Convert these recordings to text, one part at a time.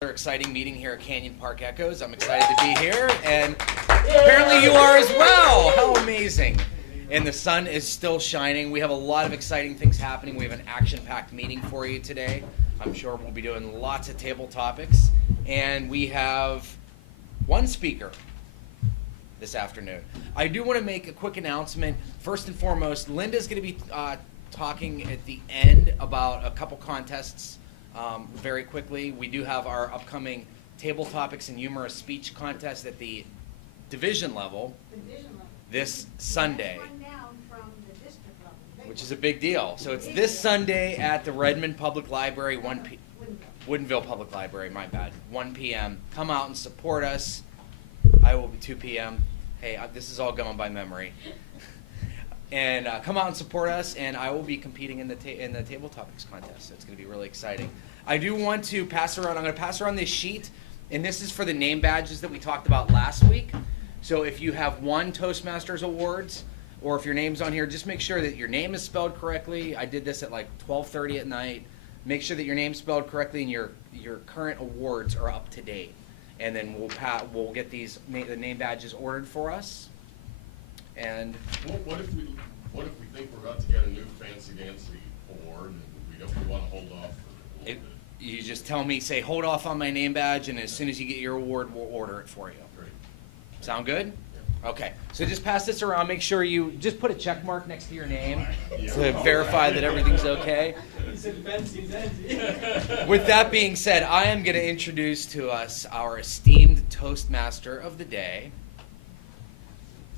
Another exciting meeting here at Canyon Park Echoes. I'm excited to be here, and apparently you are as well. How amazing. And the sun is still shining. We have a lot of exciting things happening. We have an action-packed meeting for you today. I'm sure we'll be doing lots of table topics. And we have one speaker this afternoon. I do want to make a quick announcement. First and foremost, Linda's going to be talking at the end about a couple contests. Very quickly, we do have our upcoming table topics and humorous speech contest at the division level this Sunday, which is a big deal. So it's this Sunday at the Redmond Public Library, Woodinville Public Library, my bad, 1 p.m. Come out and support us. I will be 2 p.m. Hey, this is all going by memory. And come out and support us, and I will be competing in the table topics contest. So it's going to be really exciting. I do want to pass around. I'm going to pass around this sheet, and this is for the name badges that we talked about last week. So if you have won Toastmasters awards, or if your name's on here, just make sure that your name is spelled correctly. I did this at like 12:30 at night. Make sure that your name's spelled correctly and your current awards are up to date. And then we'll get the name badges ordered for us. And what if we think we're about to get a new fancy award and we want to hold off for a little bit? You just tell me, say, hold off on my name badge, and as soon as you get your award, we'll order it for you. Great. Sound good? Yeah. Okay. So just pass this around. Make sure you just put a check mark next to your name to verify that everything's okay. With that being said, I am going to introduce to us our esteemed Toastmaster of the day,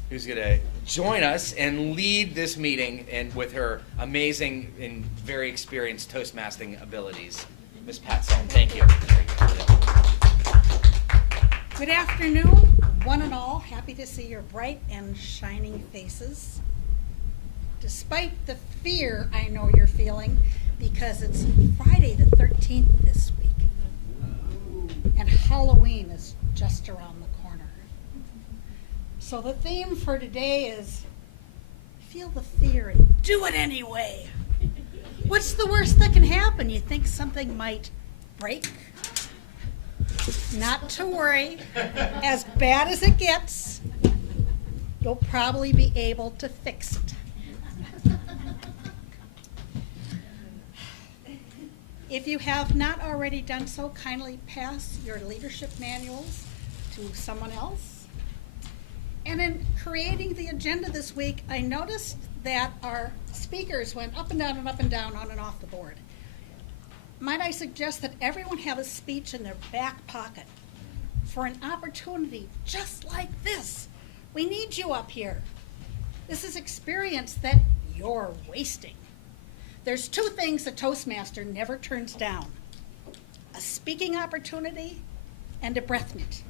who's going to join us and lead this meeting and with her amazing and very experienced Toastmastering abilities. Ms. Pat Sullivan, thank you. Good afternoon, one and all. Happy to see your bright and shining faces. Despite the fear I know you're feeling, because it's Friday the 13th this week, and Halloween is just around the corner. So the theme for today is feel the fear and do it anyway. What's the worst that can happen? You think something might break? Not to worry. As bad as it gets, you'll probably be able to fix it. If you have not already done so, kindly pass your leadership manuals to someone else. And in creating the agenda this week, I noticed that our speakers went up and down and up and down, on and off the board. Might I suggest that everyone have a speech in their back pocket for an opportunity just like this? We need you up here. This is experience that you're wasting. There's two things a Toastmaster never turns down: a speaking opportunity and a breath mint.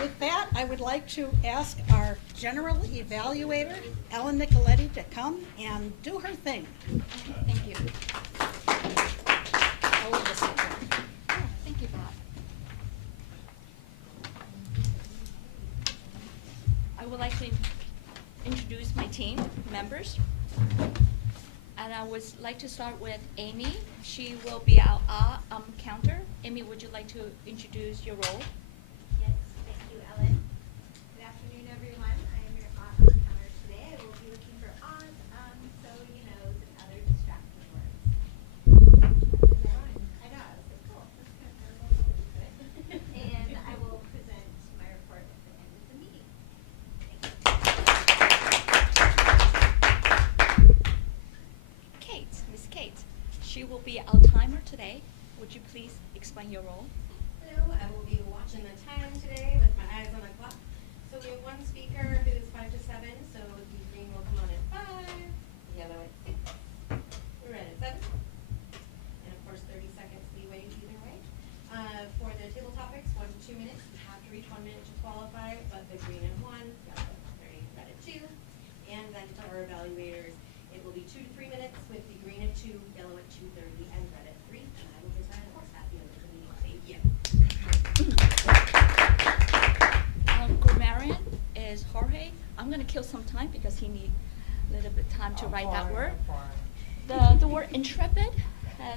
With that, I would like to ask our general evaluator, Ellen Nicoletti, to come and do her thing. Thank you. Thank you, Bob. I would like to introduce my team members. And I would like to start with Amy. She will be our counter. Amy, would you like to introduce your role? Yes, thank you, Ellen. Good afternoon, everyone. I am your counter today. I will be looking for ahs, so you know, and other distracting words. I know, I was like, cool, that's kind of good. And I will present my report at the end of the meeting. Kate, Miss Kate. She will be our timer today. Would you please explain your role? Hello, I will be watching the time today with my eyes on the clock. So we have one speaker who is 5 to 7, so the green will come on at 5, yellow at 6, red at 7, and of course 30 seconds leeway either way. For the table topics, 1 to 2 minutes. You have to reach 1 minute to qualify, but the green at 1, yellow at 3, red at 2. And then to our evaluators, it will be 2 to 3 minutes with the green at 2, yellow at 2:30, and red at 3. And I will present at the end of the meeting. Thank you. Our grammarian is Jorge. I'm going to kill some time because he needs a little bit of time to write that word. The word intrepid has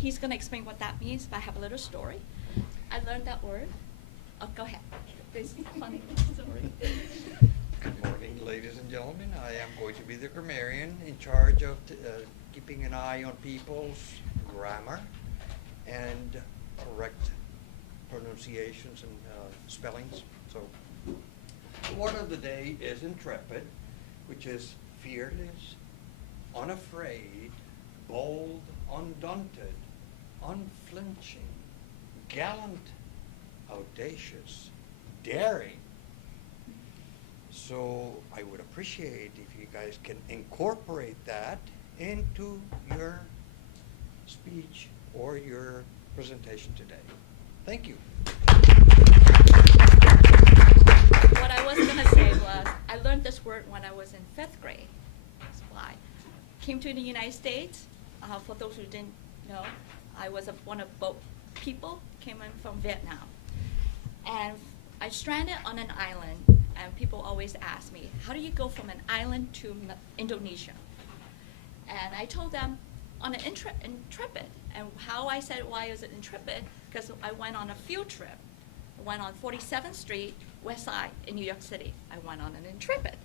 he's gonna explain what that means, but I have a little story. I learned that word. Oh, go ahead. This funny story. Good morning, ladies and gentlemen. I am going to be the grammarian in charge of keeping an eye on people's grammar and correct pronunciations and spellings. So, the word of the day is intrepid, which is fearless, unafraid, bold, undaunted, unflinching, gallant, audacious, daring. So I would appreciate if you guys can incorporate that into your speech or your presentation today. Thank you. What I was gonna say was, I learned this word when I was in 5th grade. That's why. Came to the United States. For those who didn't know, I was one of both people came in from Vietnam. And I stranded on an island, and people always ask me, how do you go from an island to Indonesia? And I told them, on an intrepid. And how I said why it was an intrepid, because I went on a field trip. I went on 47th Street, West Side in New York City. I went on an intrepid.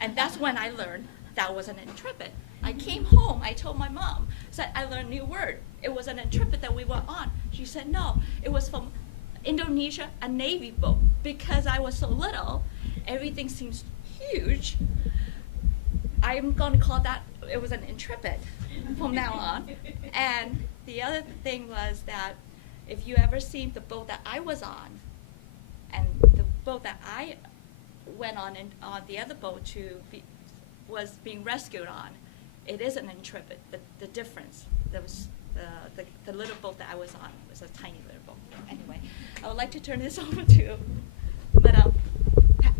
And that's when I learned that was an intrepid. I came home, I told my mom, said I learned a new word. It was an intrepid that we were on. She said, no, it was from Indonesia, a Navy boat. Because I was so little, everything seems huge. I'm going to call that, it was an intrepid from now on. And the other thing was that if you ever seen the boat that I was on, and the boat that I went on, and on the other boat was being rescued on, it is an intrepid. The difference, there was the little boat that I was on was a tiny little boat. Anyway, I would like to turn this over to Madam Pat.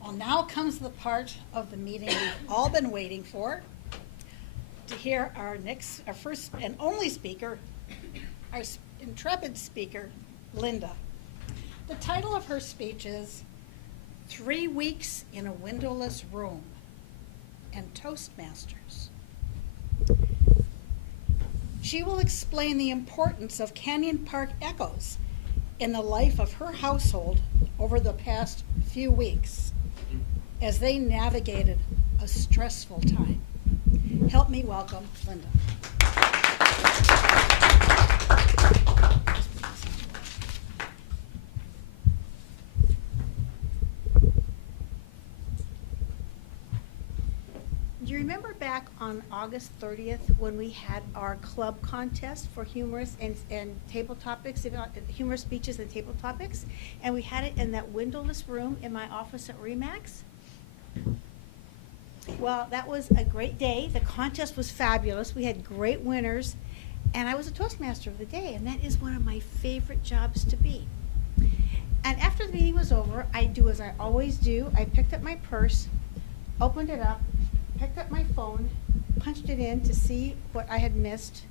Well, now comes the part of the meeting we've all been waiting for, to hear our first and only speaker, our intrepid speaker, Linda. The title of her speech is 3 Weeks in a Windowless Room and Toastmasters. She will explain the importance of Canyon Park Echoes in the life of her household over the past few weeks as they navigated a stressful time. Help me welcome Linda. Do you remember back on August 30th when we had our club contest for humorous and table topics, humorous speeches and table topics, and we had it in that windowless room in my office at RE/MAX? Well, that was a great day. The contest was fabulous. We had great winners, and I was a Toastmaster of the day, and that is one of my favorite jobs to be. And after the meeting was over, I do as I always do. I picked up my purse, opened it up, picked up my phone, punched it in to see what I had missed,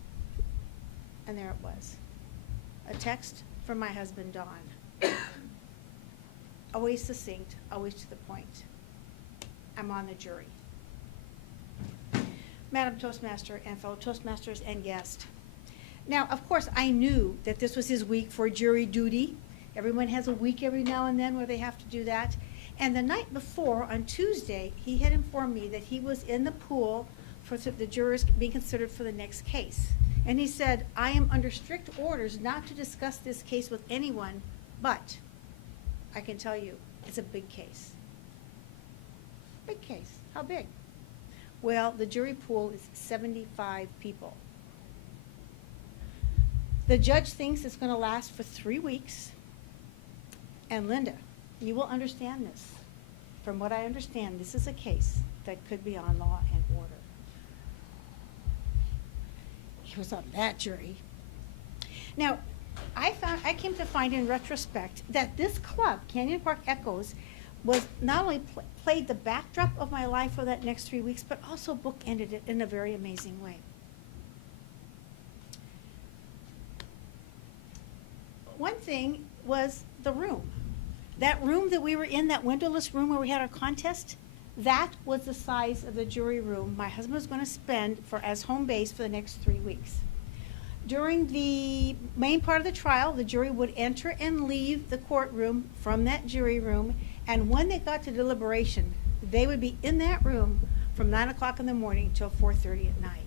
and there it was. A text from my husband, Don. Always succinct, always to the point. I'm on the jury. Madam Toastmaster and fellow Toastmasters and guest. Now, of course, I knew that this was his week for jury duty. Everyone has a week every now and then where they have to do that. And the night before, on Tuesday, he had informed me that he was in the pool for the jurors being considered for the next case. And he said, I am under strict orders not to discuss this case with anyone, but I can tell you, it's a big case. Big case. How big? Well, the jury pool is 75 people. The judge thinks it's going to last for 3 weeks. And Linda, you will understand this. From what I understand, this is a case that could be on law and order. He was on that jury. Now, I came to find in retrospect that this club, Canyon Park Echoes, was not only played the backdrop of my life for that next 3 weeks, but also bookended it in a very amazing way. thing was the room. That room that we were in, that windowless room where we had our contest, that was the size of the jury room my husband was going to spend as home base for the next 3 weeks. During the main part of the trial, the jury would enter and leave the courtroom from that jury room, and when they got to deliberation, they would be in that room from 9 o'clock in the morning till 4:30 at night.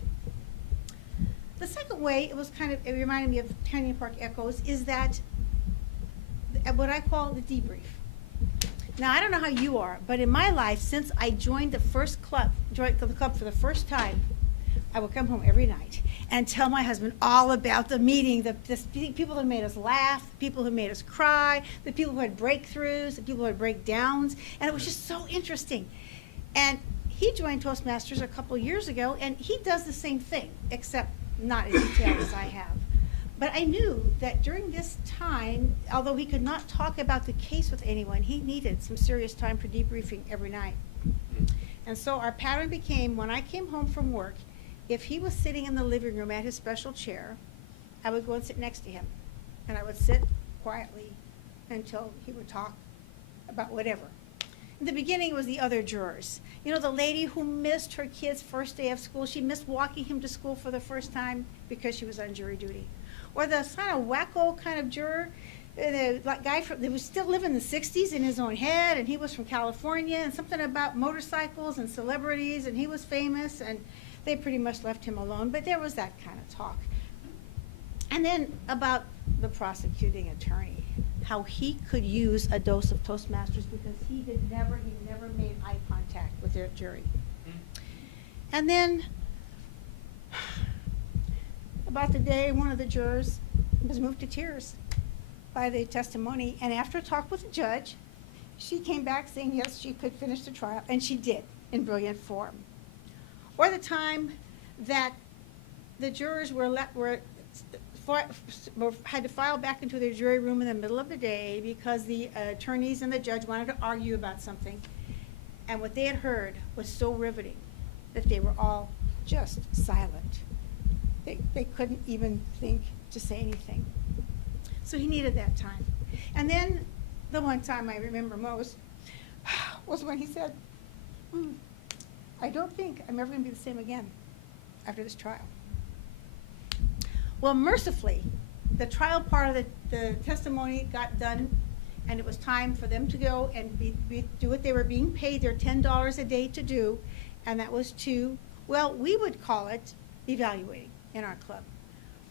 The second way, it reminded me of Canyon Park Echoes, is that what I call the debrief. Now, I don't know how you are, but in my life, since I joined the club for the first time, I would come home every night and tell my husband all about the meeting, the people who made us laugh, the people who made us cry, the people who had breakthroughs, the people who had breakdowns, and it was just so interesting. And he joined Toastmasters a couple years ago, and he does the same thing, except not as detailed as I have. But I knew that during this time, although he could not talk about the case with anyone, he needed some serious time for debriefing every night. And so our pattern became, when I came home from work, if he was sitting in the living room at his special chair, I would go and sit next to him. And I would sit quietly until he would talk about whatever. In the beginning, it was the other jurors. You know, the lady who missed her kid's first day of school. She missed walking him to school for the first time because she was on jury duty. Or the kind of wacko kind of juror, the guy that was still living in the 60s in his own head, and he was from California, and something about motorcycles and celebrities, and he was famous, and they pretty much left him alone. But there was that kind of talk. And then about the prosecuting attorney, how he could use a dose of Toastmasters because he never made eye contact with their jury. And then about the day one of the jurors was moved to tears by the testimony, and after a talk with the judge, she came back saying yes, she could finish the trial, and she did in brilliant form. Or the time that the jurors had to file back into their jury room in the middle of the day because the attorneys and the judge wanted to argue about something, and what they had heard was so riveting that they were all just silent. They couldn't even think to say anything. So he needed that time. And then the one time I remember most was when he said, I don't think I'm ever going to be the same again after this trial. Well, mercifully, the trial part of the testimony got done, and it was time for them to go and do what they were being paid their $10 a day to do, and that was to, well, we would call it evaluating in our club.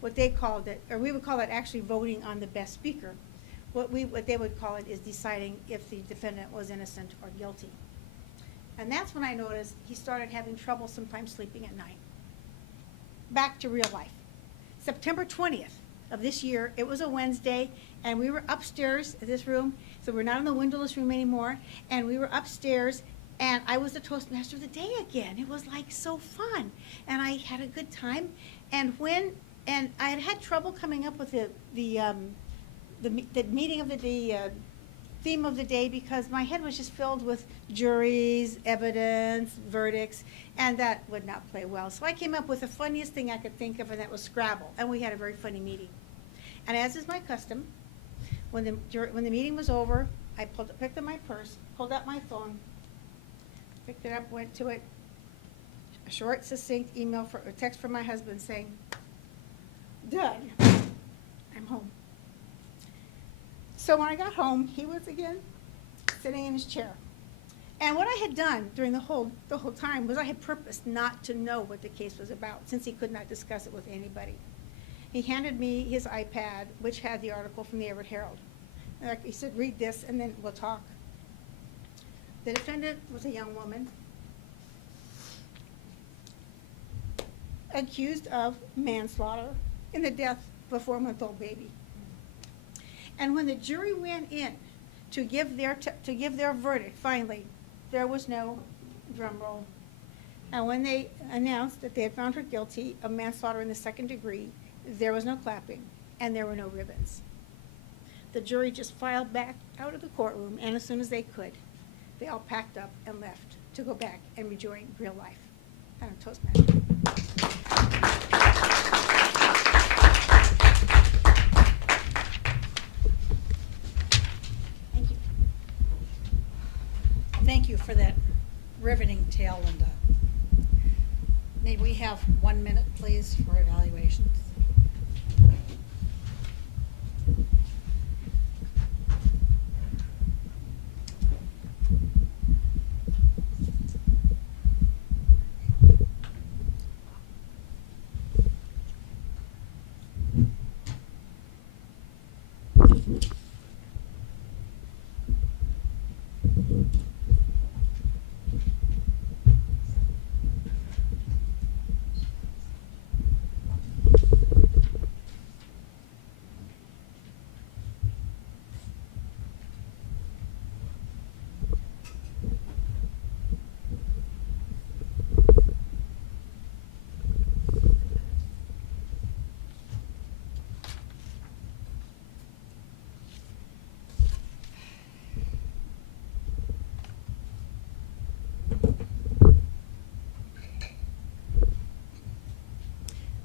What they called it, or we would call it actually voting on the best speaker. What they would call it is deciding if the defendant was innocent or guilty. And that's when I noticed he started having trouble sometimes sleeping at night. Back to real life. September 20th of this year, it was a Wednesday, and we were upstairs in this room, so we're not in the windowless room anymore, and we were upstairs, and I was the Toastmaster of the day again. It was like so fun, and I had a good time. And I had trouble coming up with the meeting of the day, theme of the day, because my head was just filled with juries, evidence, verdicts, and that would not play well. So I came up with the funniest thing I could think of, and that was Scrabble, and we had a very funny meeting. And as is my custom, when the meeting was over, I picked up my purse, pulled out my phone, picked it up, went to it, a short, succinct text from my husband saying, done, I'm home. So when I got home, he was again sitting in his chair. And what I had done during the whole time was I had purposed not to know what the case was about, since he could not discuss it with anybody. He handed me his iPad, which had the article from the Everett Herald. And he said, read this, and then we'll talk. The defendant was a young woman accused of manslaughter in the death of a 4-month-old baby. And when the jury went in to give their verdict, finally, there was no drum roll. And when they announced that they had found her guilty of manslaughter in the 2nd degree, there was no clapping, and there were no ribbons. The jury just filed back out of the courtroom, and as soon as they could, they all packed up and left to go back and rejoin real life. I'm a Toastmaster. Thank you for that riveting tale, Linda. May we have 1 minute, please, for evaluations?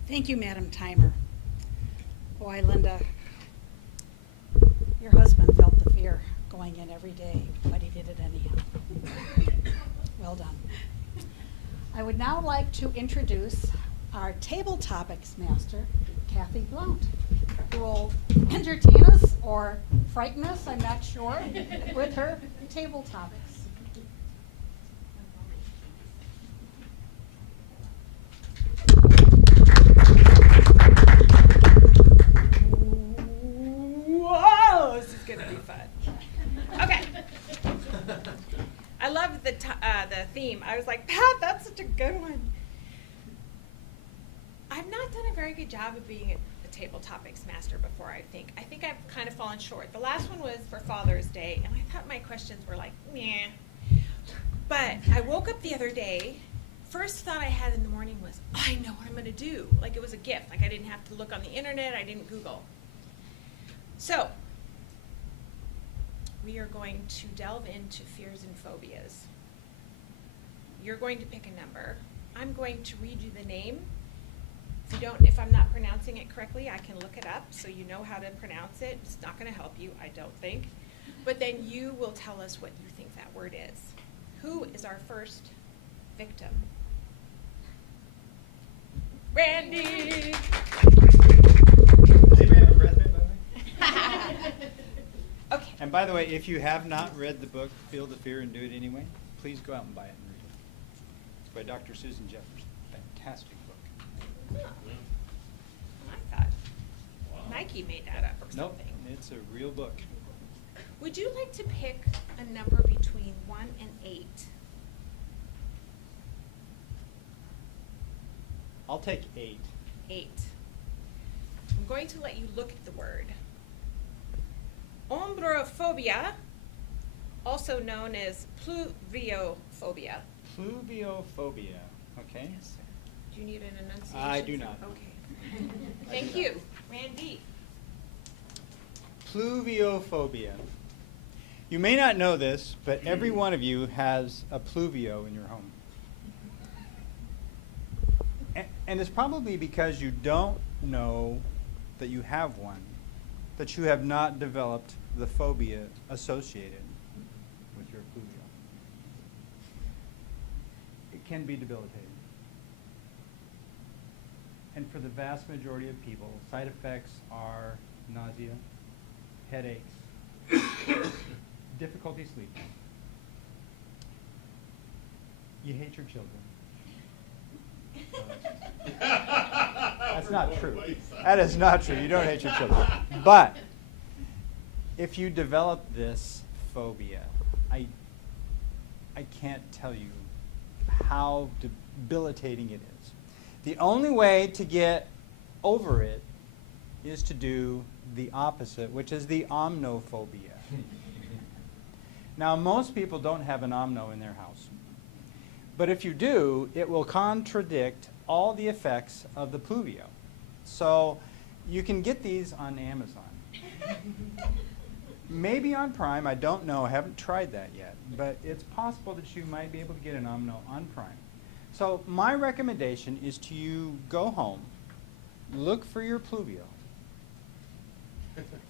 Thank you, Madam Timer. Boy, Linda, your husband felt the fear going in every day, but he did it anyhow. Well done. I would now like to introduce our table topics master, Kathy Blount, who will entertain us or frighten us, I'm not sure, with her table topics. Whoa, this is gonna be fun. Okay. I love the theme. I was like, Pat, that's such a good one. I've not done a very good job of being a table topics master before, I think. I think I've kind of fallen short. The last one was for Father's Day, and I thought my questions were like, meh. But I woke up the other day, first thought I had in the morning was, I know what I'm gonna do. Like it was a gift. Like I didn't have to look on the internet, I didn't Google. So, we are going to delve into fears and phobias. You're going to pick a number. I'm going to read you the name. If I'm not pronouncing it correctly, I can look it up so you know how to pronounce it. It's not gonna help you, I don't think. But then you will tell us what you think that word is. Who is our first victim? Randy! Does anybody have a breath mint, by the way? Okay. And by the way, if you have not read the book, Feel the Fear and Do It Anyway, please go out and buy it and read it. It's by Dr. Susan Jeffers. Fantastic book. I thought Nike made that up or Nope, something. it's a real book. Would you like to pick a number between 1 and 8? I'll take 8. 8. I'm going to let you look at the word. Ombrophobia, also known as pluviophobia. Pluviophobia, okay? Yes, sir. Do you need an enunciation? I do not. Okay. Thank you. Randy. Pluviophobia. You may not know this, but every one of you has a pluvio in your home. And it's probably because you don't know that you have one, that you have not developed the phobia associated with your pluvio. It can be debilitating. And for the vast majority of people, side effects are nausea, headaches, difficulty sleeping. You hate your children. That's not true. That is not true. You don't hate your children. But if you develop this phobia, I can't tell you how debilitating it is. The only way to get over it is to do the opposite, which is the omnophobia. Now, most people don't have an omno in their house. But if you do, it will contradict all the effects of the pluvio. So you can get these on Amazon. Maybe on Prime, I don't know, I haven't tried that yet. But it's possible that you might be able to get an omno on Prime. So my recommendation is to you go home, look for your pluvio.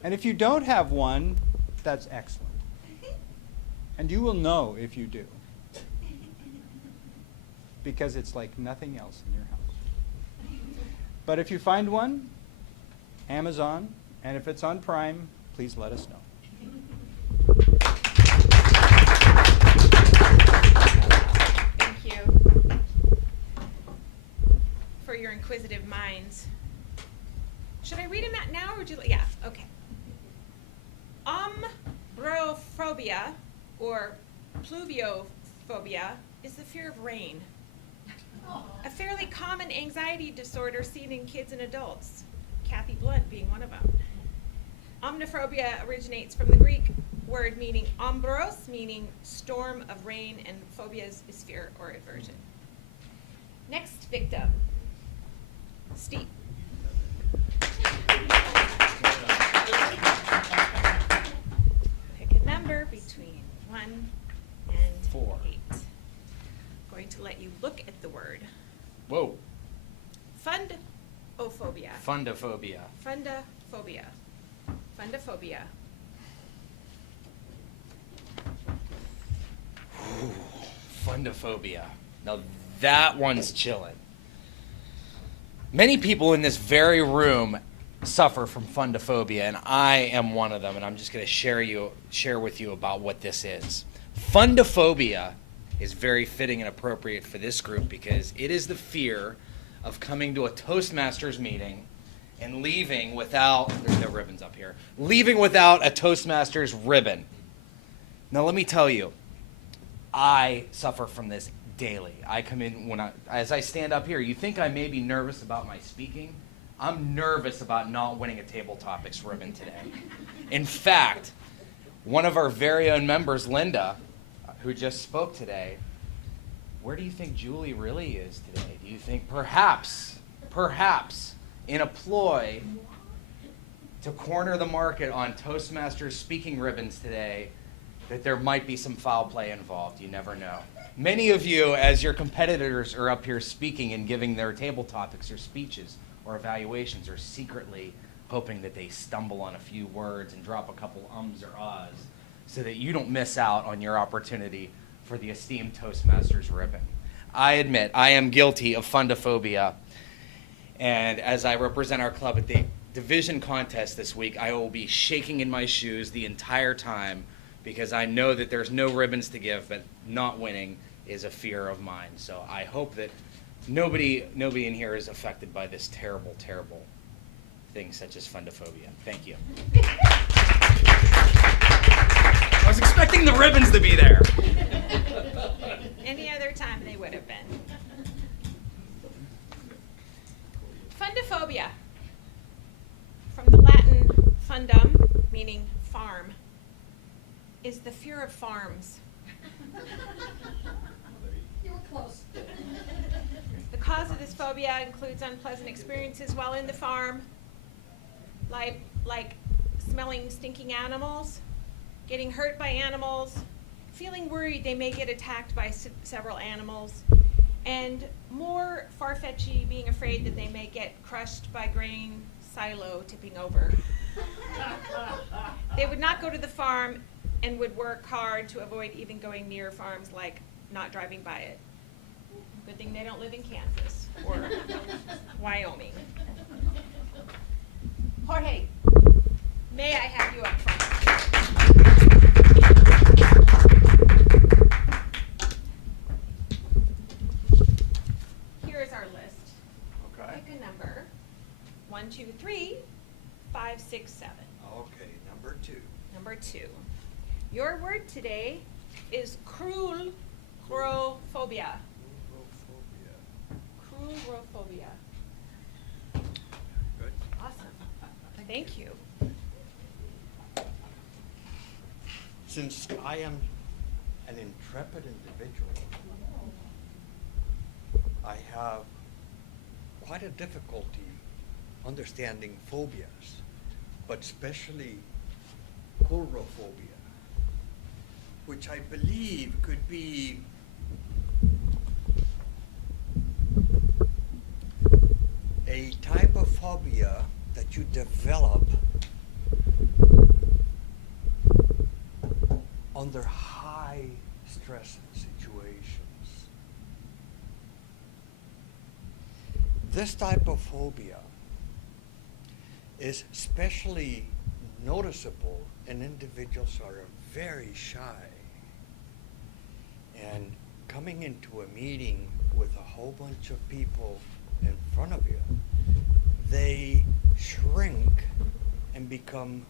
And if you don't have one, that's excellent. And you will know if you do. because it's like nothing else in your house. But if you find one, Amazon, and if it's on Prime, please let us know. Thank you for your inquisitive minds. Should I read them out now, or would you? Yeah. Okay. Umbrophobia, or pluviophobia, is the fear of rain. A fairly common anxiety disorder seen in kids and adults, Kathy Blunt being one of them. Omnophobia originates from the Greek word meaning ombros, meaning storm of rain, and phobias is fear or aversion. Next victim, Steve. Pick a number between 1 and 4. 8. Going to let you look at the word. Whoa. Fundophobia. Fundophobia. Fundophobia. Fundophobia. Ooh, fundophobia. Now that one's chilling. Many people in this very room suffer from fundophobia, and I am one of them, and I'm just going to share with you about what this is. Fundophobia is very fitting and appropriate for this group because it is the fear of coming to a Toastmasters meeting and leaving without, there's no ribbons up here, leaving without a Toastmasters ribbon. Now let me tell you, I suffer from this daily. I come in as I stand up here, you think I may be nervous about my speaking? I'm nervous about not winning a Table Topics ribbon today. In fact, one of our very own members, Linda, who just spoke today, where do you think Julie really is today? Do you think perhaps, in a ploy to corner the market on Toastmasters speaking ribbons today, that there might be some foul play involved? You never know. Many of you, as your competitors are up here speaking and giving their table topics or speeches or evaluations, are secretly hoping that they stumble on a few words and drop a couple ums or ahs so that you don't miss out on your opportunity for the esteemed Toastmasters ribbon. I admit I am guilty of fundophobia, and as I represent our club at the division contest this week, I will be shaking in my shoes the entire time because I know that there's no ribbons to give, but not winning is a fear of mine. So I hope that nobody in here is affected by this terrible, terrible thing such as fundophobia. Thank you. I was expecting the ribbons to be there. Any other time they would have been. Fundophobia. From the Latin fundum, meaning farm, is the fear of farms. You were close. The cause of this phobia includes unpleasant experiences while in the farm, like smelling stinking animals, getting hurt by animals, feeling worried they may get attacked by several animals, and more far-fetchy, being afraid that they may get crushed by grain silo tipping over. They would not go to the farm and would work hard to avoid even going near farms, like not driving by it. Good thing they don't live in Kansas or Wyoming. Jorge, may I have you up front? Here is our list. Okay. Pick a number. 1, 2, 3, 5, 6, 7. Okay, number 2. Number 2. Your word today is cruelrophobia. Cruelrophobia. Good. Awesome. Thank you. Since I am an intrepid individual, I have quite a difficulty understanding phobias, but especially coulrophobia, which I believe could be a type of phobia that you develop under high stress situations. this type of phobia is especially noticeable in individuals who are very shy. And coming into a meeting with a whole bunch of people in front of you, they shrink and become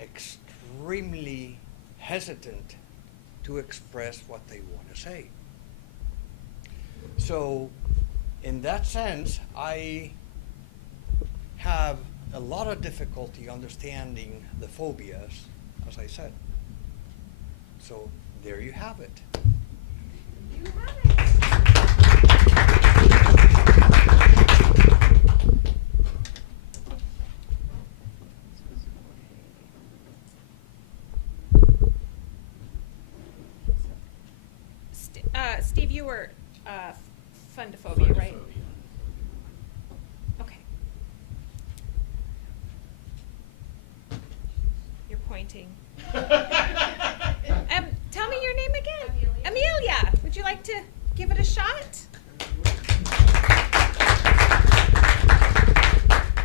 extremely hesitant to express what they want to say. So, in that sense, I have a lot of difficulty understanding the phobias, as I said. So, there you have it. You have it. Steve, you were fundophobia, right? Okay. You're pointing. Tell me your name again. Amelia. Would you like to give it a shot?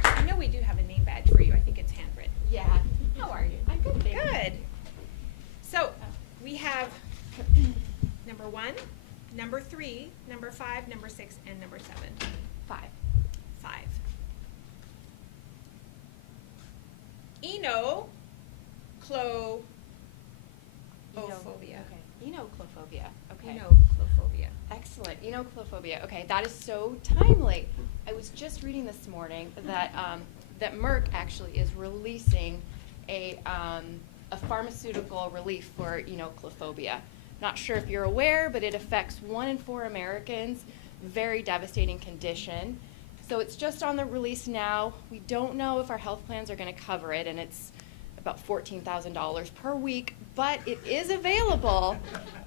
I know we do have a name badge for you. I think it's handwritten. Yeah. How are you? I'm good, thank you. Good. So we have number 1, number 3, number 5, number 6, and number 7. 5. 5. Enoclophobia. Okay. Enoclophobia. Okay. Enoclophobia. Excellent. Enoclophobia. Okay, that is so timely. I was just reading this morning that that Merck actually is releasing a pharmaceutical relief for enoclophobia. Not sure if you're aware, but it affects 1 in 4 Americans. Very devastating condition. So it's just on the release now. We don't know if our health plans are going to cover it, and it's about $14,000 per week, but it is available.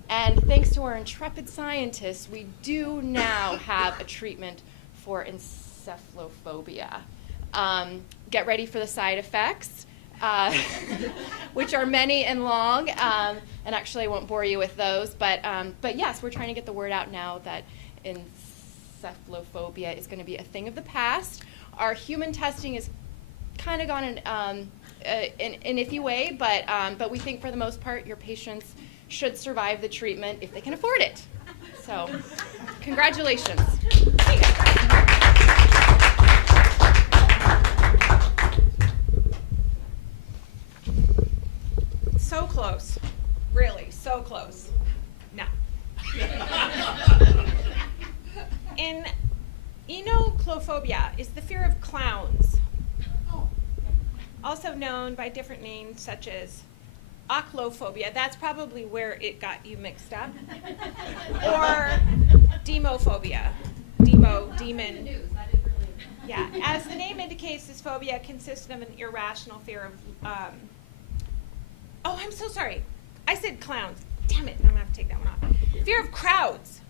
And thanks to our intrepid scientists, we do now have a treatment for encephalophobia. Get ready for the side effects, which are many and long. And actually, I won't bore you with those. But yes, we're trying to get the word out now that encephalophobia is going to be a thing of the past. Our human testing is kind of gone in an iffy way, but we think for the most part your patients should survive the treatment if they can afford it. So, congratulations. So close. Really, so close. No. Enoclophobia is the fear of clowns, also known by different names such as aclophobia. That's probably where it got you mixed up. Or demophobia. Demo, demon. Yeah, as the name indicates, this phobia consists of an irrational fear of, oh, I'm so sorry. I said clowns. Damn it, I'm gonna have to take that one off. Fear of crowds.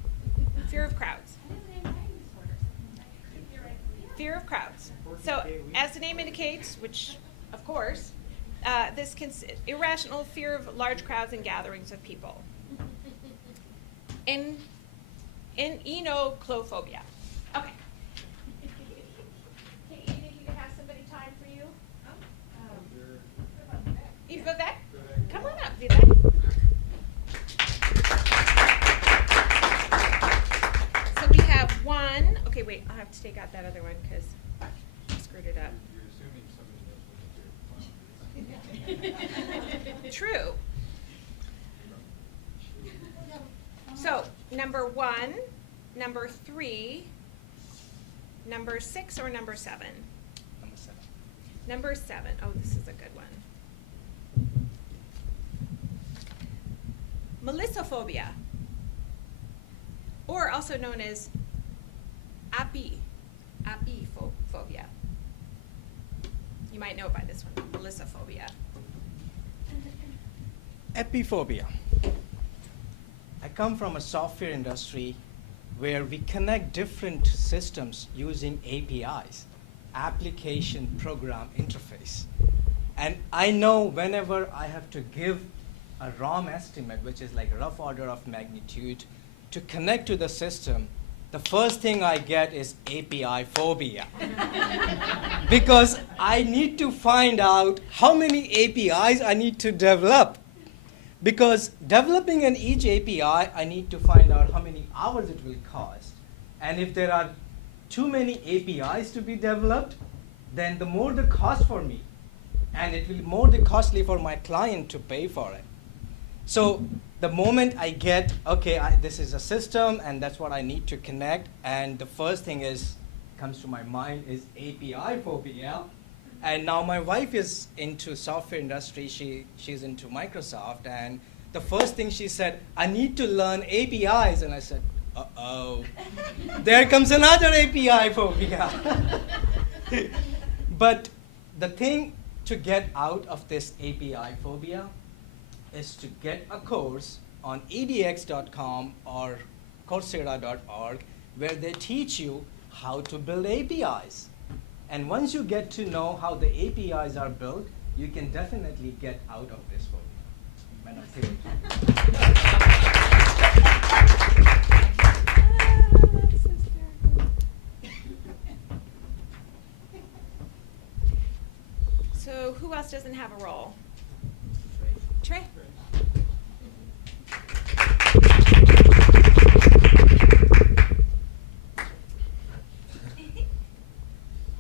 Fear of crowds. Fear of crowds. So, as the name indicates, which, of course, this irrational fear of large crowds and gatherings of people. In enoclophobia. Okay. Hey, Edith, you can have somebody time for you? Vivek? Come on up, Vivek. So we have 1. Okay, wait, I'll have to take out that other one because I screwed it up. True. So, number 1, number 3, number 6, or number 7? Number 7. Number 7. Oh, this is a good one. Melissophobia, or also known as apiphobia. You might know it by this one, melissophobia. Epiphobia. I come from a software industry where we connect different systems using APIs, application program interface. And I know whenever I have to give a ROM estimate, which is like a rough order of magnitude, to connect to the system, the first thing I get is API phobia. Because I need to find out how many APIs I need to develop. Because developing an each API, I need to find out how many hours it will cost. And if there are too many APIs to be developed, then the more the cost for me. And it will be more the costly for my client to pay for it. So the moment I get, okay, this is a system and that's what I need to connect, and the first thing comes to my mind is API phobia. And now my wife is into software industry, she's into Microsoft, and the first thing she said, I need to learn APIs, and I said, uh-oh, there comes another API phobia. But the thing to get out of this API phobia is to get a course on edx.com or coursera.org where they teach you how to build APIs. And once you get to know how the APIs are built, you can definitely get out of this phobia. Madam So who else doesn't have a role? Trey?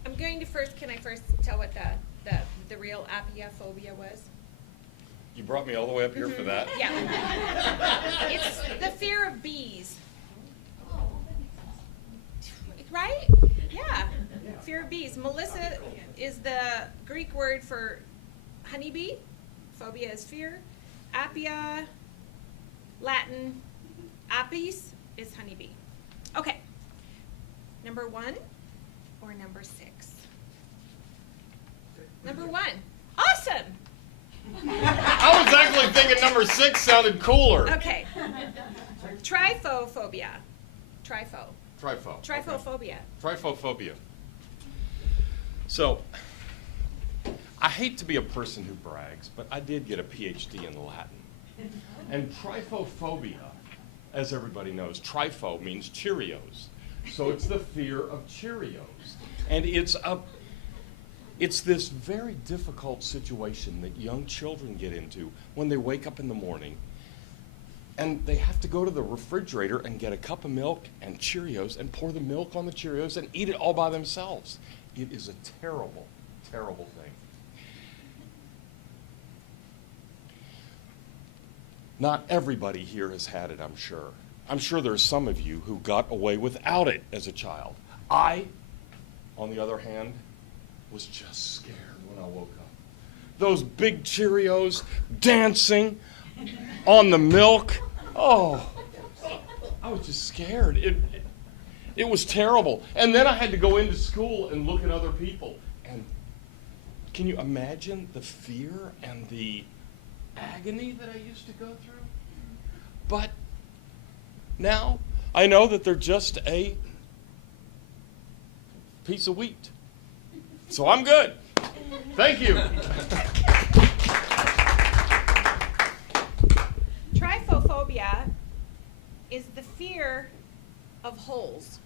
I'm going to can I first tell what the real apiophobia was? You brought me all the way up here for that? Yeah. It's the fear of bees. Right? Yeah. Fear of bees. Melissa is the Greek word for honeybee. Phobia is fear. Apia, Latin, apis is honeybee. Okay. Number 1 or number 6? Number 1. Awesome. I was actually thinking number 6 sounded cooler. Okay. Tryphophobia. Trypho. Trypho. Tryphophobia. Tryphophobia. So, I hate to be a person who brags, but I did get a PhD in Latin. And tryphophobia, as everybody knows, trypho means Cheerios. So it's the fear of Cheerios. And it's this very difficult situation that young children get into when they wake up in the morning and they have to go to the refrigerator and get a cup of milk and Cheerios and pour the milk on the Cheerios and eat it all by themselves. It is a terrible, terrible thing. Not everybody here has had it, I'm sure. I'm sure there's some of you who got away without it as a child. I, on the other hand, was just scared when I woke up. Those big Cheerios dancing on the milk. Oh, I was just scared. It was terrible. And then I had to go into school and look at other people. And can you imagine the fear and the agony that I used to go through? But now I know that they're just a piece of wheat. So I'm good. Thank you. Tryphophobia is the fear of holes.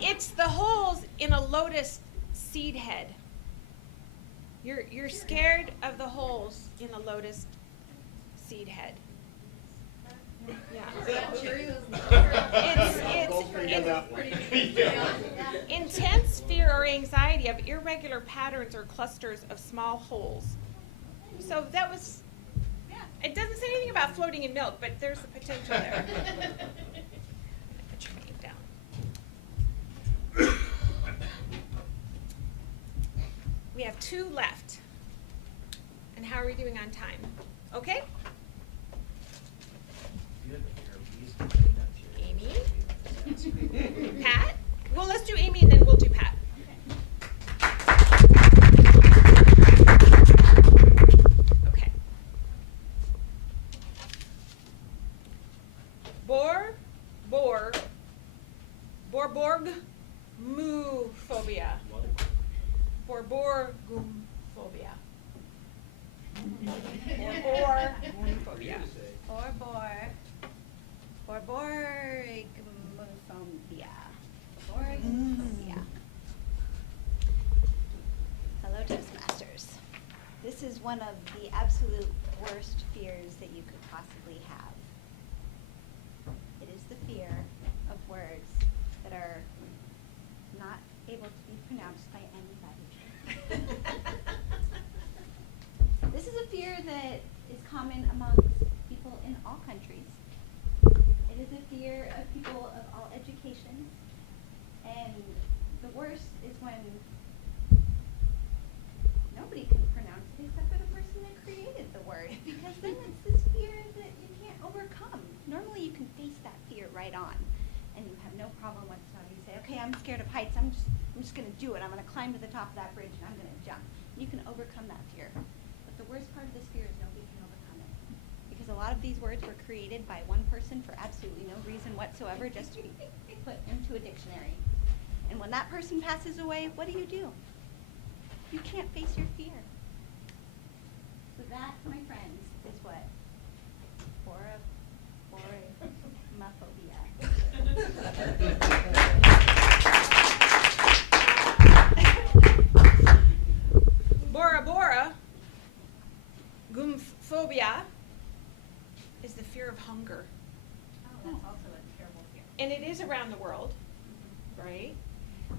It's the holes in a lotus seed head. You're scared of the holes in a lotus seed head. Yeah. It's intense fear or anxiety of irregular patterns or clusters of small holes. So that was, it doesn't say anything about floating in milk, but there's a potential there. Put your name down. We have 2 left. And how are we doing on time? Okay? Amy? Pat? Well, let's do Amy and then we'll do Pat. Okay. Borborgmophobia. Borborgmophobia. Or phobia. Or borgomophobia. Borgomophobia. Hello, Toastmasters. This is one of the absolute worst fears that you could possibly have. It is the fear of words that are not able to be pronounced by anybody. This is a fear that is common amongst people in all countries. It is a fear of people of all educations. And the worst is when nobody can pronounce it except for the person that created the word. Because then it's this fear that you can't overcome. Normally you can face that fear right on. And you have no problem whatsoever. You say, okay, I'm scared of heights. I'm just going to do it. I'm going to climb to the top of that bridge and I'm going to jump. You can overcome that fear. But the worst part of this fear is nobody can overcome it. Because a lot of these words were created by one person for absolutely no reason whatsoever, just to be put into a dictionary. And when that person passes away, what do? You can't face your fear. So that, my friends, is what Bora Bora, phobia, is the fear of hunger. Oh, that's also a terrible fear. And it is around the world, right?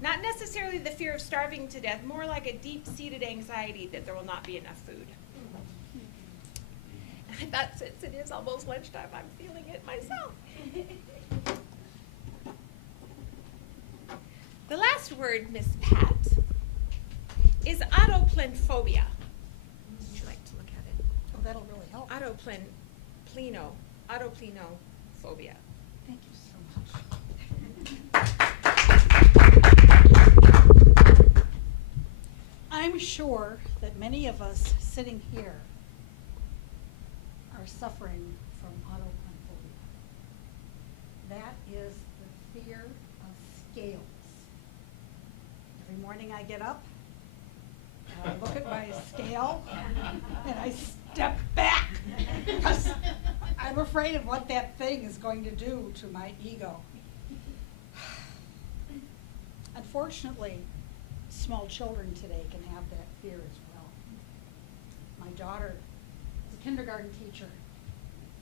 Not necessarily the fear of starving to death, more like a deep-seated anxiety that there will not be enough food. I thought since it is almost lunchtime, I'm feeling it myself. The last word, Miss Pat, is autoplenphobia. Would you like to look at it? Oh, that'll really help. Autoplenophobia. Thank you so much. I'm sure that many of us sitting here are suffering from autoplenphobia. That is the fear of scales. Every morning I get up, and I look at my scale, and I step back because I'm afraid of what that thing is going to do to my ego. Unfortunately, small children today can have that fear as well. My daughter is a kindergarten teacher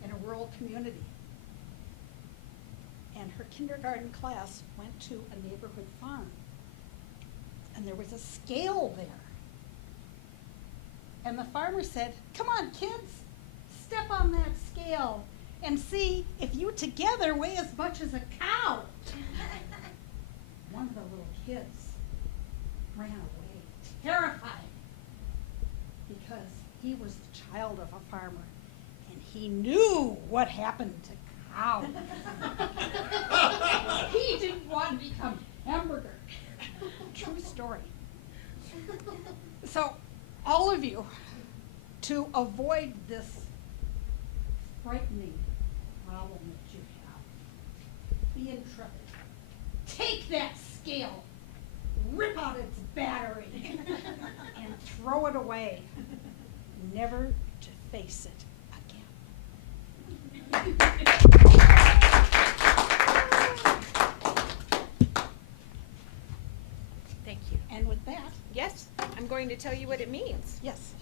in a rural community. And her kindergarten class went to a neighborhood farm. And there was a scale there. And the farmer said, "Come on, kids, step on that scale and see if you together weigh as much as a cow." One of the little kids ran away, terrified, because he was the child of a farmer, and he knew what happened to cows. He didn't want to become hamburger. True story. So, all of you, to avoid this frightening problem that you have, be intrepid. Take that scale, rip out its battery, and throw it away, never to face it again. Thank you. And with that, Yes, I'm going to tell you what it means. yes.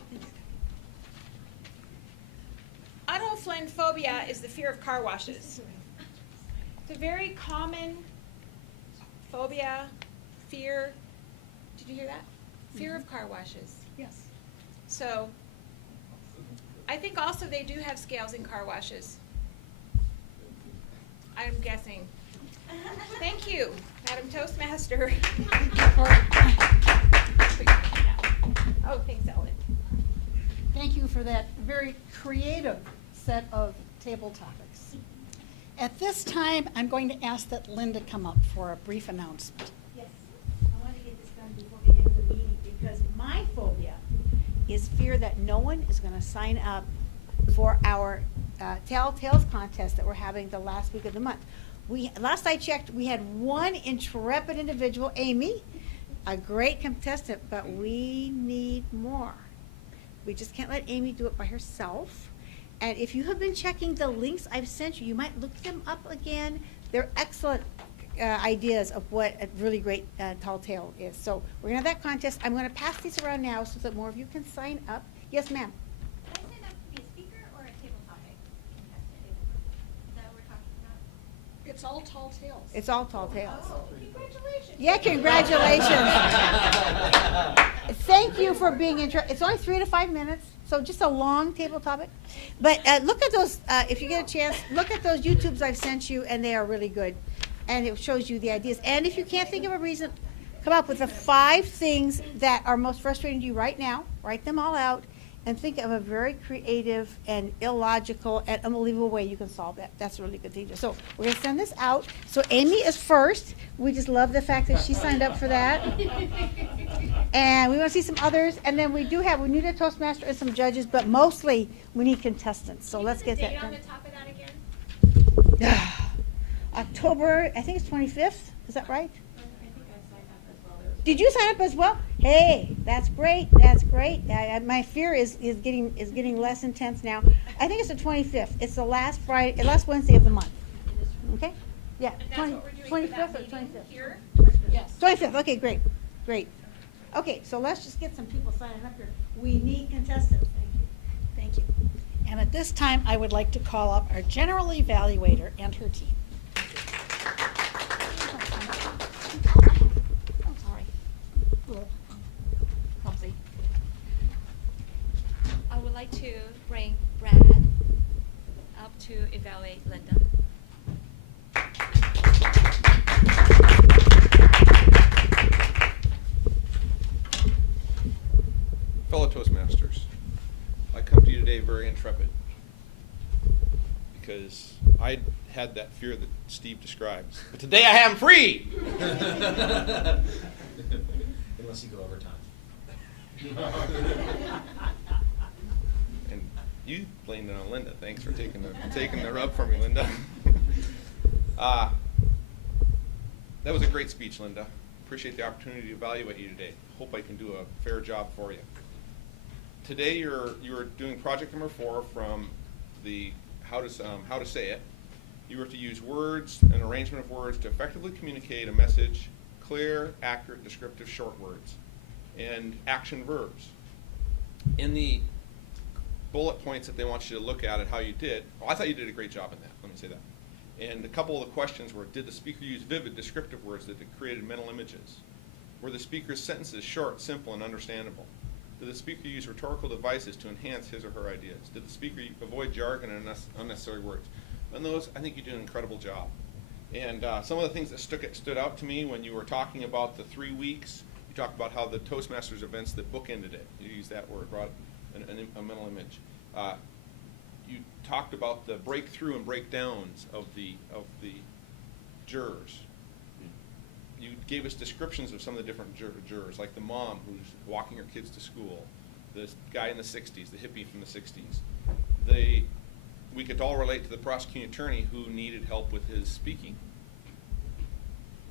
Autoplenphobia is the fear of car washes. It's a very common phobia, fear. Did you hear that? Fear of car washes. Yes. So, I think also they do have scales in car washes. I'm guessing. Thank you, Madam Toastmaster. Oh, thanks, Ellen. Thank you for that very creative set of table topics. At this time, I'm going to ask that Linda come up for a brief announcement. Yes, I want to get this done before the end of the meeting because my phobia is fear that no one is going to sign up for our Telltales contest that we're having the last week of the month. Last I checked, we had one intrepid individual, Amy, a great contestant, but we need more. We just can't let Amy do it by herself. And if you have been checking the links I've sent you, you might look them up again. They're excellent ideas of what a really great tall tale is. So we're gonna have that contest. I'm gonna pass these around now so that more of you can sign up. Yes, ma'am. Did I sign up to be a speaker or a table topic contestant? Is that what we're talking about? It's all tall tales. It's all tall tales. Oh, congratulations. Yeah, congratulations. Thank you for being interested. It's only 3 to 5 minutes, so just a long table topic. But look at those, if you get a chance, look at those YouTubes I've sent you, and they are really good. And it shows you the ideas. And if you can't think of a reason, come up with the 5 things that are most frustrating to you right now. Write them all out, and think of a very creative and illogical and unbelievable way you can solve that. That's a really good thing to do. So we're going to send this out. So Amy is first. We just love the fact that she signed up for that. And we want to see some others. And then we need a Toastmaster and some judges, but mostly we need contestants. So let's get that Date on done. the top of that again? October, I think it's 25th. Is that right? I think I signed up as well. Did you sign up as well? Hey, that's great. That's great. My fear is getting less intense now. I think it's the 25th. It's the last Wednesday of the month. Okay? Yeah. And that's what we're doing for 25th that or meeting 25th? here? 25th. Okay, great. Great. Okay, so let's just get some people signing up here. We need contestants. Thank you. And at this time, I would like to call up our general evaluator and her team. Oh, sorry. Clumsy. I would like to bring Brad up to evaluate Linda. Fellow Toastmasters, I come to you today very intrepid because I had that fear that Steve describes. But today I am free! Unless you go overtime. And you blamed it on Linda. Thanks for taking the rub from me, Linda. That was a great speech, Linda. Appreciate the opportunity to evaluate you today. Hope I can do a fair job for you. Today you're doing project number 4 from the how to say it. You were to use words, an arrangement of words to effectively communicate a message, clear, accurate, descriptive, short words, and action verbs. In the bullet points that they want you to look at how you did, well, I thought you did a great job in that, let me say that. And a couple of the questions were, did the speaker use vivid, descriptive words that created mental images? Were the speaker's sentences short, simple, and understandable? Did the speaker use rhetorical devices to enhance his or her ideas? Did the speaker avoid jargon and unnecessary words? On those, I think you did an incredible job. And some of the things that stood out to me when you were talking about the 3 weeks, you talked about how the Toastmasters events that bookended it, you used that word, brought a mental image. You talked about the breakthrough and breakdowns of the jurors. You gave us descriptions of some of the different jurors, like the mom who's walking her kids to school, the guy in the 60s, the hippie from the 60s. We could all relate to the prosecuting attorney who needed help with his speaking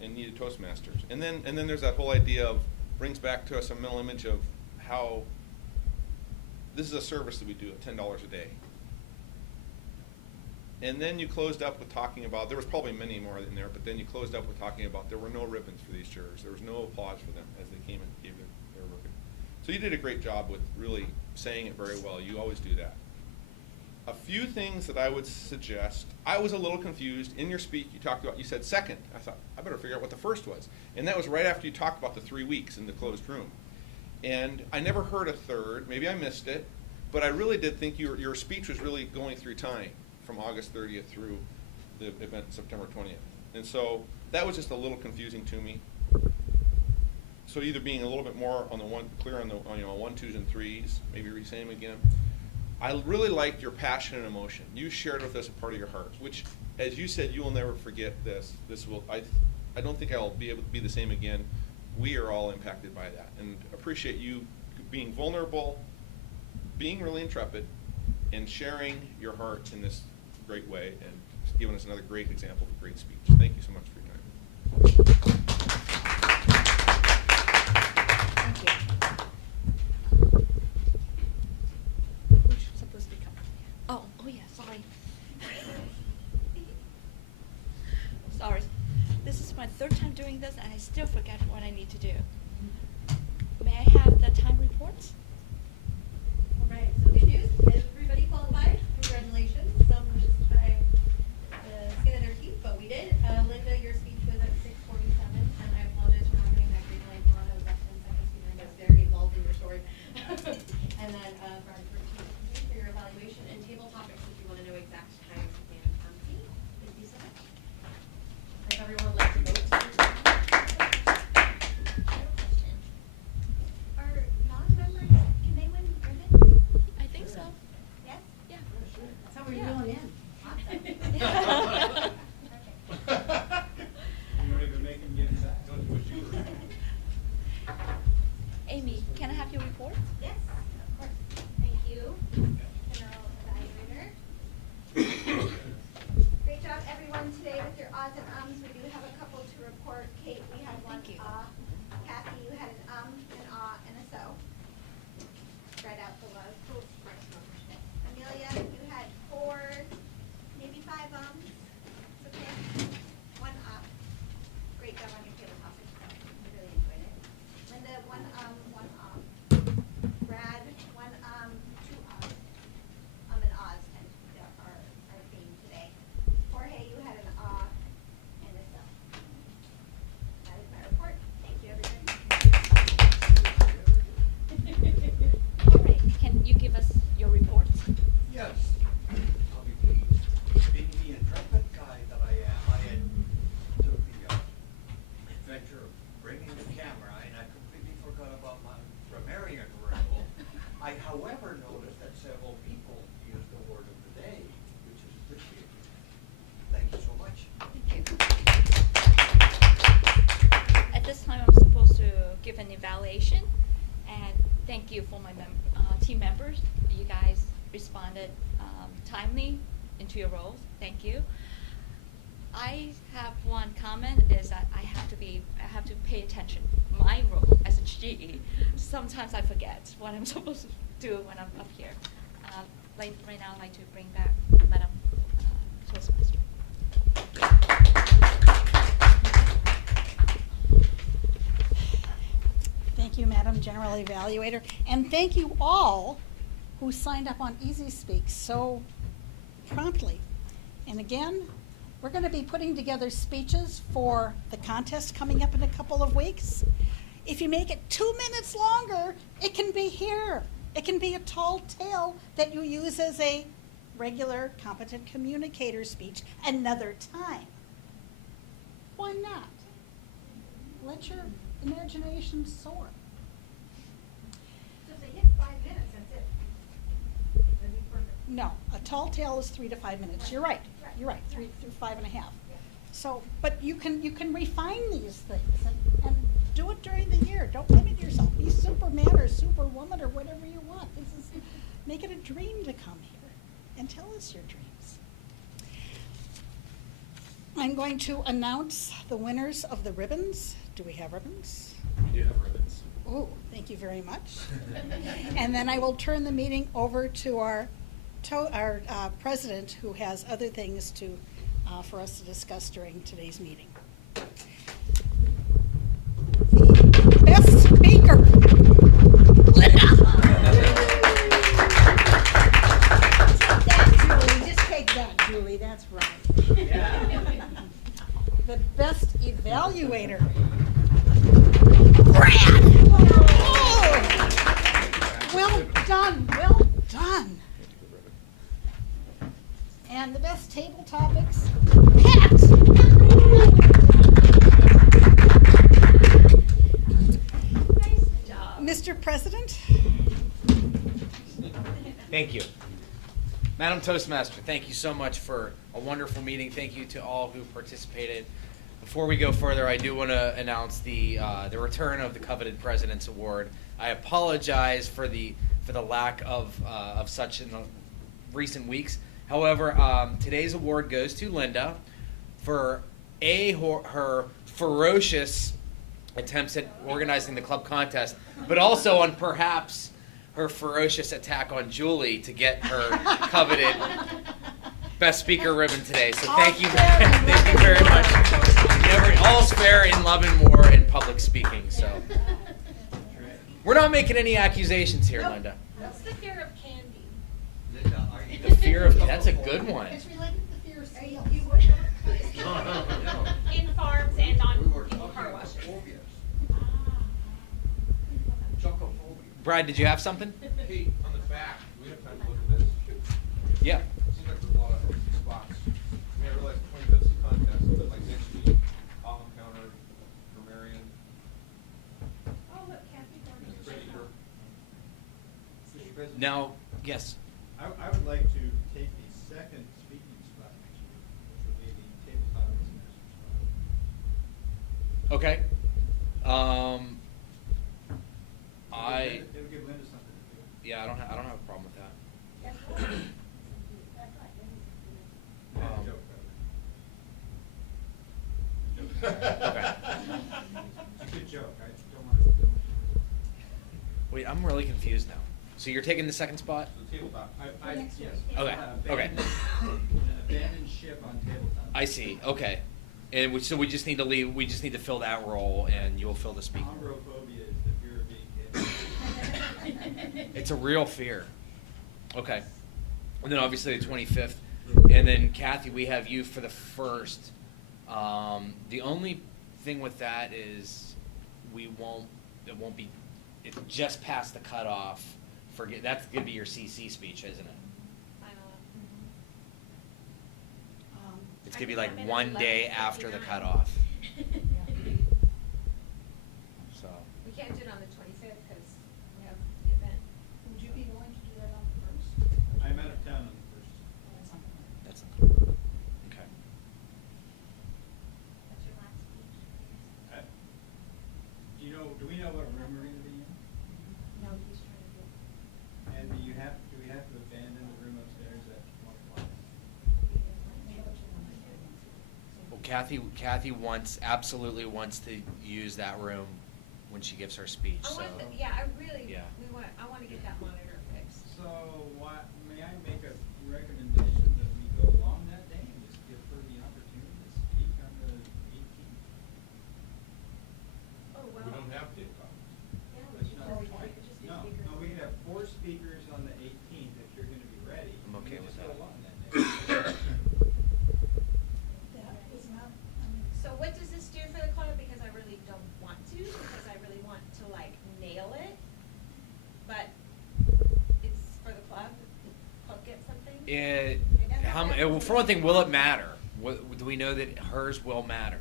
and needed Toastmasters. And then there's that whole idea of, brings back to us a mental image of how this is a service that we do at $10 a day. And then you closed up with talking about, there was probably many more in there, but then you closed up with talking about there were no ribbons for these jurors. There was no applause for them as they came and gave their work. So you did a great job with really saying it very well. You always do that. A few things that I would suggest. I was a little confused. In your speech, you said second. I thought, I better figure out what the first was. And that was right after you talked about the 3 weeks in the closed room. And I never heard a third. Maybe I missed it. But I really did think your speech was really going through time from August 30th through the event September 20th. And so that was just a little confusing to me. So either being a little bit more clear on the 1, 2s, and 3s, maybe re-saying them again. I really liked your passion and emotion. You shared with us a part of your heart, which, as you said, you will never forget this. I don't think I'll be able to be the same again. We are all impacted by that, and appreciate you being vulnerable, being really intrepid, and sharing your heart in this great way, and giving us another great example of a great speech. Thank you so much for your time. Thank you. still forget what I need to do. May I have the time reports? All right, so good news, everybody qualified, congratulations. Some just by the skin of their teeth, but we did. Linda, your speech was at 6:47, and I apologize for not getting that green light on. I was up 10 seconds behind. I was very involved in your story. And then, Brian, for your evaluation and table topics, if you want to know exact times, you can see. Thank you so much. If everyone would like to vote. Are non-members, can they win ribbon? I think so. Yes? Yeah. That's how we're Yeah. doing in. You don't even make him get back. Don't do what you were. Amy, can I have your report? Yes, of course. Thank you, General Evaluator. Great job, everyone, today with your ahs and ums. We do have a couple to report. Kate, we had one Thank you. ah. Kathy, you had an ah, and a so. Spread out the love. Amelia, you had 4, maybe 5 ums. It's okay. 1 ah. Great job on your table topics, though. I really enjoyed it. Linda, 1 1 ah. Brad, 1 2 ums. And ahs, and our theme today. Jorge, you had an ah and a so. That is my report. Thank you, everybody. All right, can you give us your reports? Yes, I'll be pleased. Being the intrepid guy that I am, I had took the adventure of bringing the camera, and I completely forgot about my grammarian role. I, however, noticed that several people used the word of the day, which is appreciated. Thank you so much. Thank you. At this time, I'm supposed to give an evaluation, and thank you for my team members. You guys responded timely into your roles. Thank you. I have one comment is that I have to pay attention. My role as a GE, sometimes I forget what I'm supposed to do when I'm up here. Right now, I'd like to bring back Madam Toastmaster. Thank you, Madam General Evaluator, and thank you all who signed up on Easy Speak so promptly. And again, we're going to be putting together speeches for the contest coming up in a couple of weeks. If you make it 2 minutes longer, it can be here. It can be a tall tale that you use as a regular competent communicator speech another time. Why not? Let your imagination soar. So if they hit 5 minutes, that's it. That'd be perfect. No, a tall tale is 3 to 5 minutes. You're right. You're right. 3 through 5.5. So, but you can refine these things and do it during the year. Don't limit yourself. Be Superman or Superwoman or whatever you want. Make it a dream to come here and tell us your dreams. I'm going to announce the winners of the ribbons. Do we have ribbons? We do have ribbons. Oh, thank you very much. And then I will turn the meeting over to our president, who has other things for us to discuss during today's meeting. The best speaker, Linda. Just take that, Julie. That's right. Yeah. The best evaluator, oh, well done, well done. And the best table topics, Pat. Nice job. Mr. President, Thank you. Madam Toastmaster, thank you so much for a wonderful meeting. Thank you to all who participated. Before we go further, I do want to announce the return of the coveted President's Award. I apologize for the lack of such in the recent weeks. However, today's award goes to Linda for her ferocious attempts at organizing the club contest, but also on perhaps her ferocious attack on Julie to get her coveted Best Speaker ribbon today. So thank you, thank you very much. all's fair in love and war and public speaking. So we're not making any accusations here, Linda. What's the fear of candy? Linda, are you? The fear of that's a good one. It's related to the fear of stealing. In farms and on We were car talking about washes. phobias. Chocophobia. Brad, did you have something? Hey, on the back, we have time to look at this. Yeah. Seems like there's a lot of empty spots. I mean, I realize 25th is a contest, but like next week, I'll encounter Marion. Oh, look, Kathy Gordon. Mr. President. Mr. President, Now, yes. I would like to take the second speaking spot next year, which will be the tabletop Toastmasters spot. Okay. It'll give Linda something to do. Yeah, I don't have a problem with that. Yeah, joke, Okay. It's a good joke, I don't want to. Wait, I'm really confused now. So you're taking the second spot? The tabletop. Yes. Okay, okay. An abandoned ship on tabletop. I see. Okay. And so we just need to leave. We just need to fill that role, and you'll fill the speaking role. Homophobia is the fear of being gay. It's a real fear. Okay. And then obviously the 25th, and then Kathy, we have you for the first. The only thing with that is it won't be. It's just past the cutoff. That's gonna be your CC speech, isn't it? It's gonna be like one day after the cutoff. So. We can't do it on the 25th because we have the event. Would you be willing to do that on the first? I'm out of town on the first. That's okay. What's your last speech? Do we know what room we're gonna be in? No, he's trying to get. And do we have to abandon the room upstairs at 1 o'clock? Well, Kathy absolutely wants to use that room when she gives her speech. I So. want I really, Yeah. I want to get that monitor fixed. So may I make a recommendation that we go along that day and just give her the opportunity to speak on the 18th? Oh, well. We don't have tabletop. Yeah, we It's should not just- twice. we could just be No, speakers. we could have 4 speakers on the 18th if you're gonna be ready. I'm okay and we with just that. go along that day. That is not, So what does this do for the club? Because I really don't want to, because I really want to like nail it. But it's for the club. The club get something. For one thing, will it matter? Do we know that hers will matter?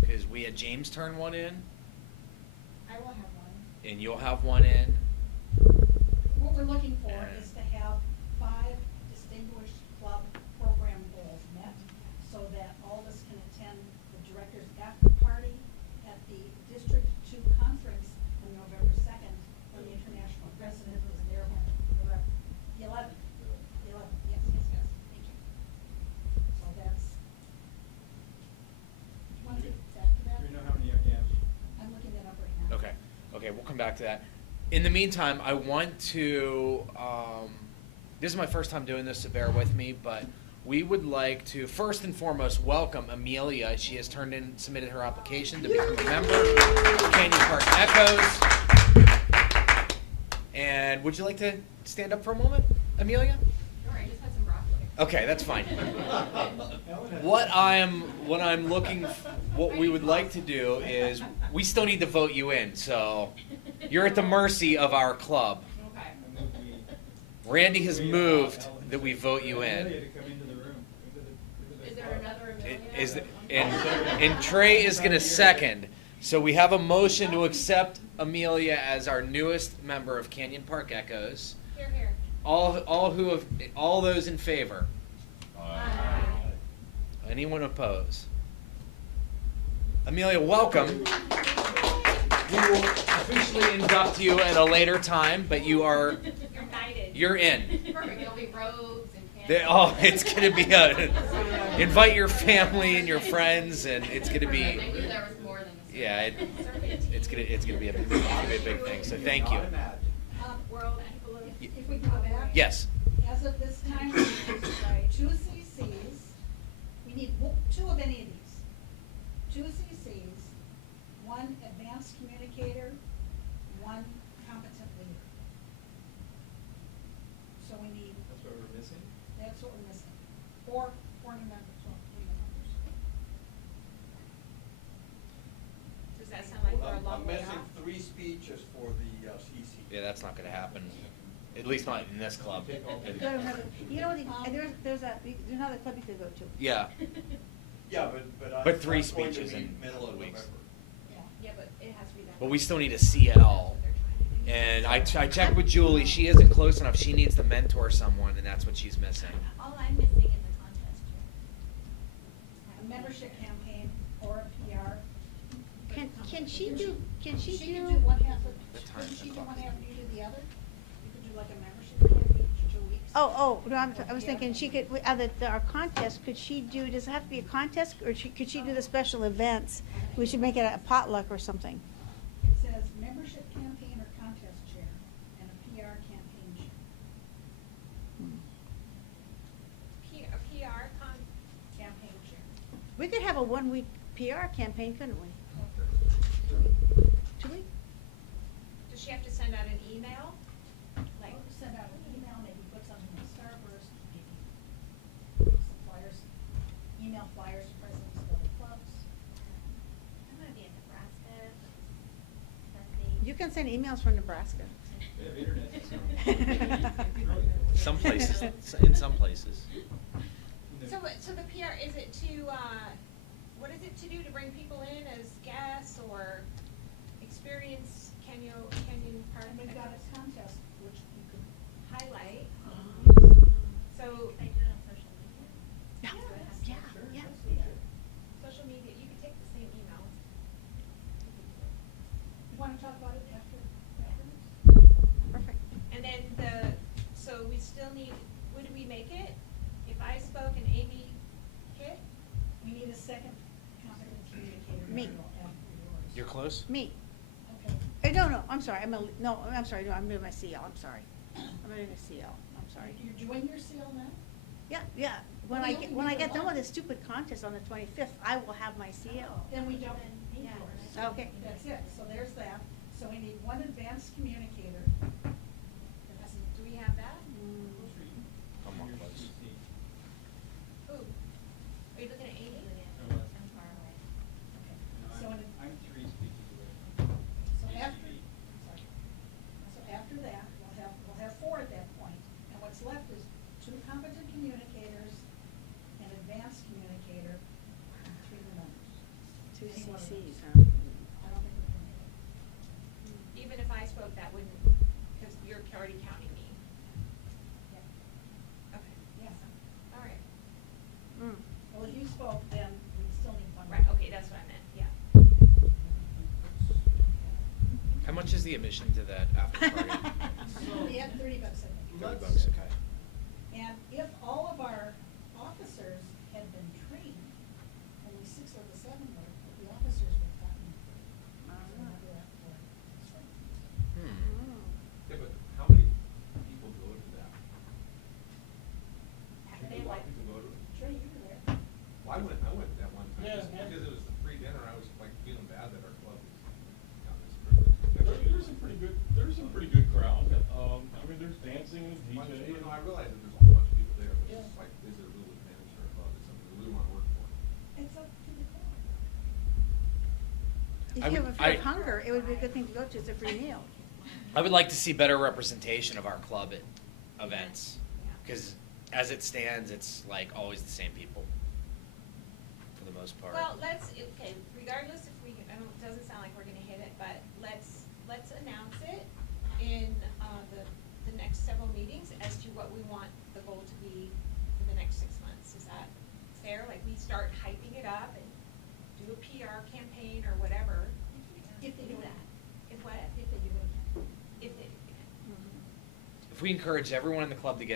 Because we had James turn one in, I will have one. and you'll have one in. What we're looking for is to have 5 distinguished club program goals met, so that all of us can attend the director's after party at the District 2 conference on November 2nd, when the international president is there. The 11th. The 11th, yes, thank you. So that's. Want to get back to that? Do we know how many, yeah. I'm looking that up right now. Okay, we'll come back to that. In the meantime, I want to, this is my first time doing this, so bear with me, but we would like to, first and foremost, welcome Amelia. She has submitted her application to become a member of Canyon Park Echoes. And would you like to stand up for a moment, Amelia? Sure, I just had some broccoli. Okay, that's fine. What we would like to do is, we still need to vote you in, so you're at the mercy of our club. Okay. I move we. Randy has moved that we vote you in. Amelia to come into the room. Is there another Amelia? And Trey is gonna second. So we have a motion to accept Amelia as our newest member of Canyon Park Echoes. Here, here. All those in favor? Aye. Anyone oppose? Amelia, welcome. We will officially induct you at a later time, but You're knighted. you're in. Perfect, there'll be robes and It's gonna be invite your family and your friends, and it's gonna be, I knew there was more than this. yeah, it's gonna be a big thing. So thank you. Well, if we can go back. Yes. As of this time, we need 2 CCs. We need 2 of any of these. 2 CCs, 1 advanced communicator, 1 competent leader. So we need, That's what we're missing? that's what we're missing. 4 new members, well, 3 new members. Does that sound like we're a long I'm way missing off? 3 speeches for the CC. Yeah, that's not gonna happen, at least not in this club. Go to another- You know, there's another club you could go to. Yeah, Yeah, but But 3 I'm going to speeches be in a middle couple of weeks. November. Yeah, but it has to be that. but we still need a CL. And I checked with Julie, she isn't close enough, she needs to mentor someone, and that's what she's missing. All I'm missing is a contest chair. A membership campaign or a PR. Can she do? She could do one half of, The time couldn't she do clock. one half and you do the other? You could do like a membership campaign for 2 weeks. Oh, no, I was thinking she could, our contest, could she do, does it have to be a contest, or could she do the special events? We should make it a potluck or something. It says membership campaign or contest chair and a PR campaign chair. A PR Campaign chair. We could have a 1-week PR campaign, couldn't we? 2 weeks? does she have to send out an email? Like, Or send out an email, maybe put something in Starburst, maybe some flyers, email flyers to presidents of other clubs. I'm gonna be in Nebraska. Sunday. You can send emails from Nebraska. We have internet. Some places, in some places. so the PR, is it to, what is it to do, to bring people in as guests or experience Canyon Park? And we've got a contest, which you could Highlight, so, Can I do it on social media? Yeah, Do it on- yeah, yeah. social media, you could take the same email. You wanna talk about it afterwards? Perfect. And then so we still need, would we make it? If I spoke and Amy hit? We need a second competent communicator. Me. After yours. You're close? Me. Okay. No, I'm sorry, I'm doing my CL, I'm sorry. I'm doing a CL, I'm sorry. You're doing your seal now? Yeah, when Well, I you get, only when need I get one. done with this stupid contest on the 25th, I will have my CL. Then we don't need Yeah, yours. then I Okay. That's it, so there's that. So we need 1 advanced communicator. Do we have that? I'm not close. Who? Are you looking at Amy? I'm far away. So in I'm 3 speeches away. So Used to after, be. sorry. So after that, we'll have 4 at that point, and what's left is 2 competent communicators, an advanced communicator, and 3 new members. 2 Any one of those. CCs, huh? I don't think we can make it. Even if I spoke, that wouldn't, because you're already counting me. Yeah. Okay, Yes. all right. Mm. Well, if you spoke, then we still need 1. Right, okay, that's what I meant, yeah. How much is the admission to that after party? We had $30, I think. $30, okay. And if all of our officers had been trained, only 6 of the 7 were, the officers would have gotten. another award. Hmm. Yeah, but how many people go to that? They A lot like- of people go to it. Trey, you were there. Well, I went that one time, Yeah, just yeah. because it was the free dinner, I was like feeling bad that our club was got this privilege. There's some pretty good crowd. I mean, there's dancing and Bunch of DJ. people- no, I realize that there's a whole bunch of people there, but Yeah. it's just like, is it a real advantage for our club? It's something we really wanna work for. It's up to the club. If I you would- have hunger, it would be a good thing to go to, it's a free meal. I would like to see better representation of our club at events, because as it stands, it's like always the same people, for the most part. Well, okay, regardless if it doesn't sound like we're gonna hit it, but let's announce it in, the next several meetings as to what we want the goal to be for the next 6 months. Is that fair? Like, we start hyping it up and do a PR campaign or whatever. If they do that. If what? If they do it. If they, If we encourage everyone in the club to get